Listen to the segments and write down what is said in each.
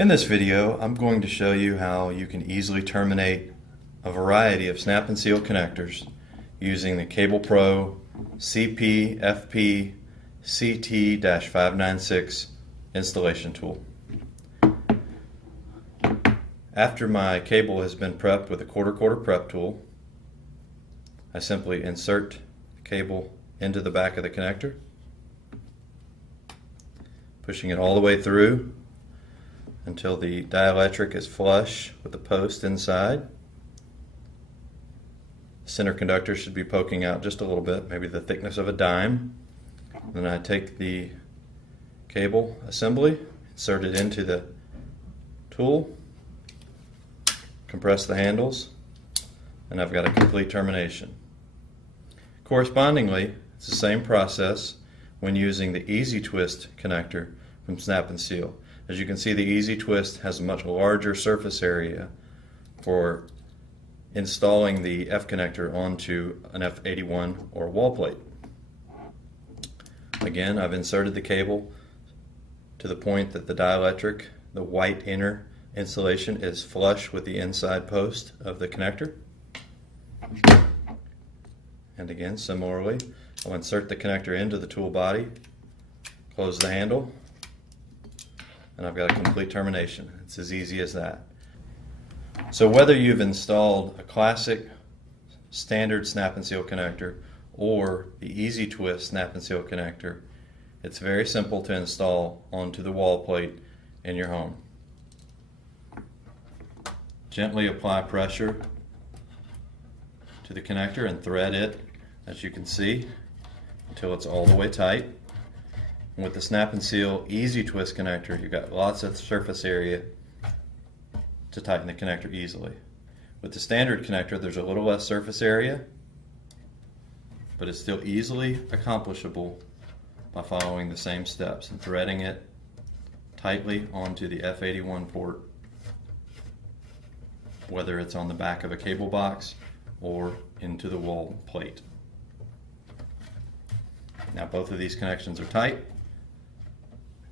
In this video, I'm going to show you how you can easily terminate a variety of snap and seal connectors using the Cable Pro CPFPCT-596 installation tool. After my cable has been prepped with a quarter prep tool, I simply insert the cable into the back of the connector, pushing it all the way through until the dielectric is flush with the post inside. The center conductor should be poking out just a little bit, maybe the thickness of a dime. Then I take the cable assembly, insert it into the tool, compress the handles, and I've got a complete termination. Correspondingly, it's the same process when using the Easy Twist connector from Snap and Seal. As you can see, the Easy Twist has a much larger surface area for installing the F connector onto an F81 or wall plate. Again, I've inserted the cable to the point that the dielectric, the white inner insulation, is flush with the inside post of the connector. And again, similarly, I'll insert the connector into the tool body, close the handle, and I've got a complete termination. It's as easy as that. So whether you've installed a classic standard snap and seal connector or the Easy Twist snap and seal connector, it's very simple to install onto the wall plate in your home. Gently apply pressure to the connector and thread it, as you can see, until it's all the way tight. And with the Snap and Seal Easy Twist connector, you've got lots of surface area to tighten the connector easily. With the standard connector, there's a little less surface area, but it's still easily accomplishable by following the same steps and threading it tightly onto the F81 port, whether it's on the back of a cable box or into the wall plate. Now both of these connections are tight.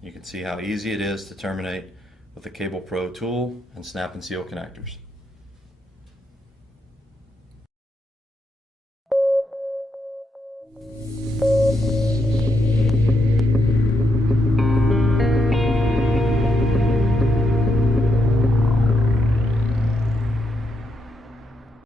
You can see how easy it is to terminate with the Cable Pro tool and Snap and Seal connectors.